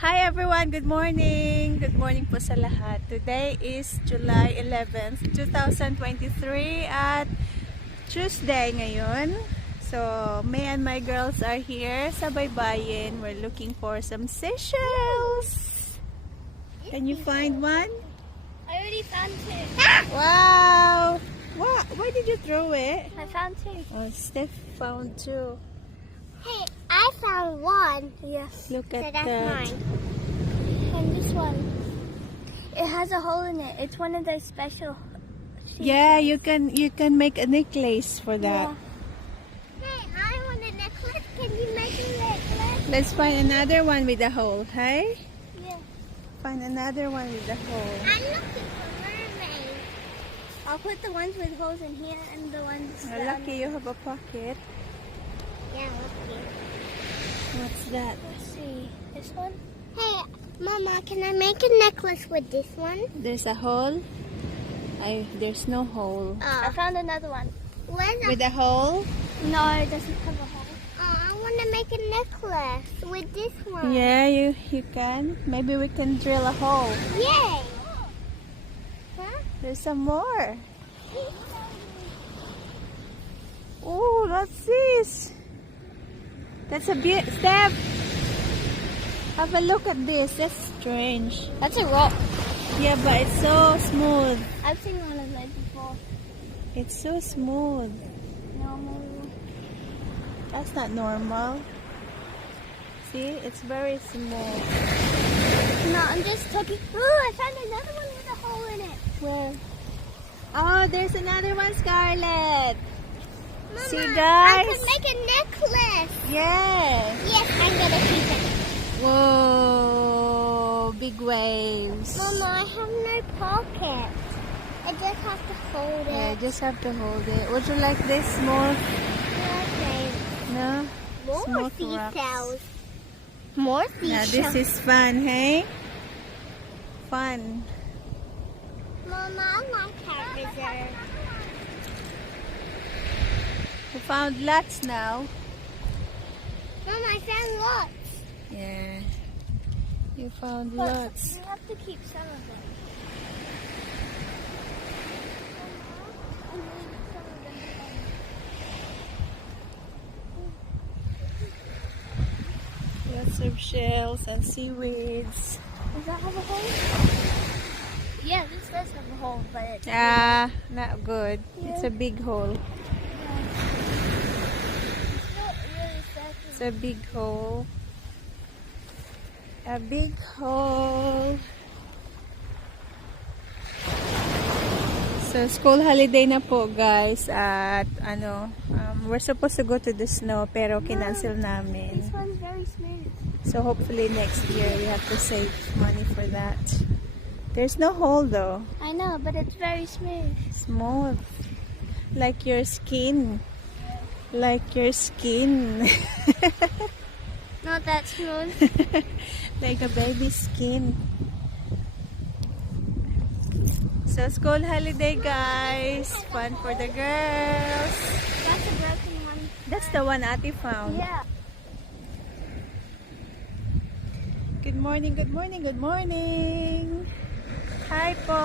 Hi everyone! Good morning! Good morning po sa lahat. Today is July 11th, 2023 at Tuesday ngayon. So, me and my girls are here sa baybayin. We're looking for some seashells. Can you find one? I already found two. Wow! What? Why did you throw it? I found two. Oh, Steph found two. Hey, I found one. Yes, look So at that's that. mine. And this one. It has a hole in it. It's one of those special Yeah, seashells. you can make a necklace for that. Yeah. Hey, I want a necklace. Can you make a necklace? Let's find another one with a hole, hey? Yeah. Find another one with a hole. I'm looking for mermaids. I'll put the ones with holes in here and the ones that Lucky you have a pocket. Yeah, lucky. What's that? Let's see. This one? Hey, Mama, can I make a necklace with this one? There's a hole? There's no hole. I found another one. Where's With a hole? No, it doesn't have a hole. I want to make a necklace with this one. Yeah, you can. Maybe we can drill a hole. Yay! Huh? There's some more. Oh, what's this? That's a bit. Steph, have a look at this. That's strange. That's a rock. Yeah, but it's so smooth. I've seen one of those before. It's so smooth. Normal. That's not normal. See, it's very smooth. No, I'm just talking. Oh, I found another one with a hole in it. Where? Oh, there's another one, Scarlett. Mama, See, I guys? could make a necklace. Yes. Yes, I'm gonna keep it. Whoa, big waves. Mama, I have no pocket. I just have to hold it. Yeah, just have to hold it. Would you like this small? Okay. No? More Small rocks. seashells. More Now seashells. this is fun, hey? Fun. Mama, I like cat reserve. We found lots now. Mama, I found lots. Yeah. You found But lots. we have to keep some of them. Mama, I need some of them. Lots of shells and seaweeds. Does that have a hole? Yeah, this does have a hole, but it's Ah, not good. Yeah. It's a big hole. not really circular. It's a big hole. A big hole. So, school holiday na po, guys. At, we're supposed to go to the snow, pero kinancel namin. This one's very smooth. So, hopefully next year, we have to save money for that. There's no hole, though. I know, but it's very smooth. Smooth. Like your skin. Like your skin. Not that smooth. Like a baby skin. So, school holiday, guys. Fun for the girls. That's a broken one. That's the one Ate found. Yeah. Good morning, good morning, good morning. Hi po.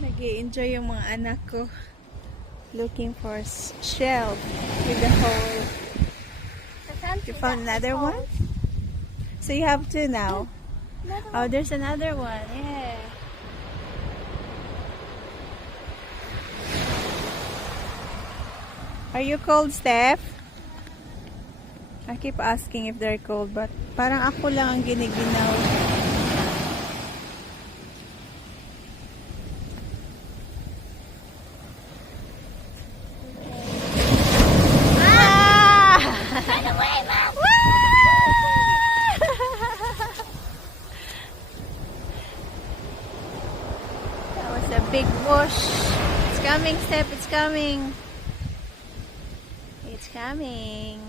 Nag-i-enjoy yung mga anak ko. Looking for shell with the hole. I found You two found that another have one? holes. So you have two now? Another Oh, one. there's another one. Yeah. Are you cold, Steph? I keep asking if they're cold, but parang ako lang ang giniginaw. Ah! Run away, Mom! That was a big whoosh. It's coming, Steph. It's coming. It's coming.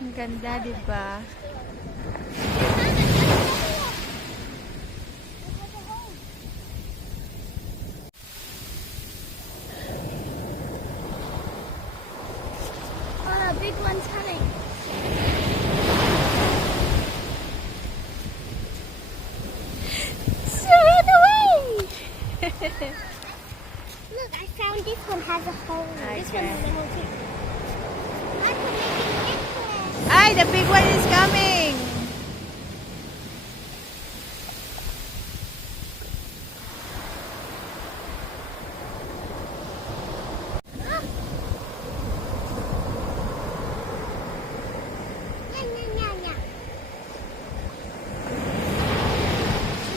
Ang ganda, di ba? Oh, the big one's coming. Straight away! Look, I found this one has a hole. This one Okay. has a hole too. I could make a necklace. Ay, the big one is coming! Ah. Yeah, yeah, yeah, yeah.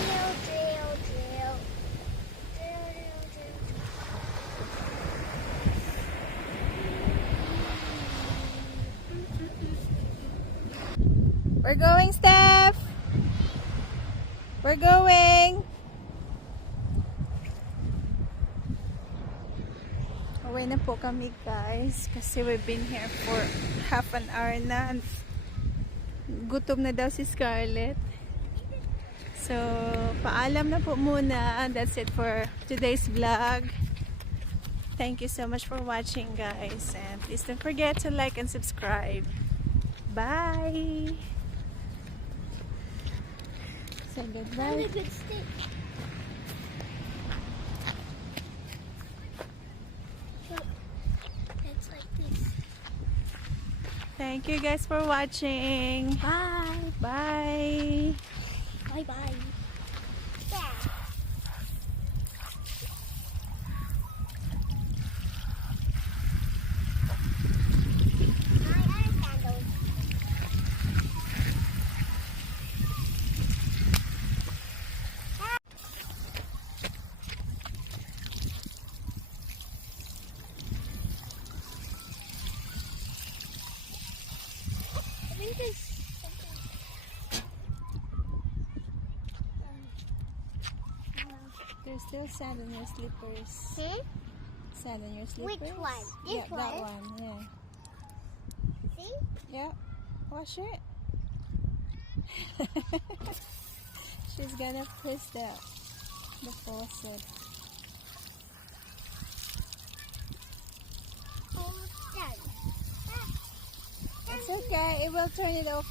Drill, drill, drill. Drill, drill, drill. We're going, Steph! We're going! Away na po kami, guys. Kasi we've been here for half an hour na. Gutom na daw si Scarlett. So, paalam na po muna. That's it for today's vlog. Thank you so much for watching, guys. And please don't forget to like and subscribe. Bye! Say Found goodbye. a good stick. Look, it's like this. Thank you guys for watching. Bye. Bye! Bye bye. Yeah. I understand those. I think there's something. There's still sand on your slippers. Hmm? Sand on your slippers. Which one? This Yeah, that one? one. Yeah. See? Yeah. Wash it. She's gonna press the faucet. Oh, done. It's okay. It will turn it off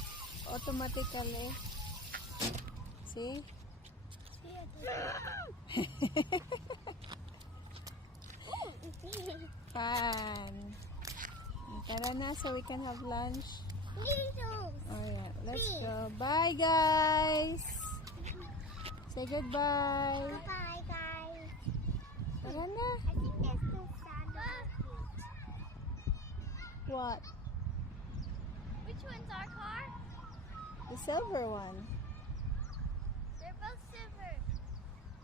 automatically. See? Fun. Tara na so we can have lunch. Alright, let's go. Bye, guys. Say goodbye. Bye, guys. Tara na. I think there's still sand on our feet. What? Which one's our car? The silver one. They're both silver.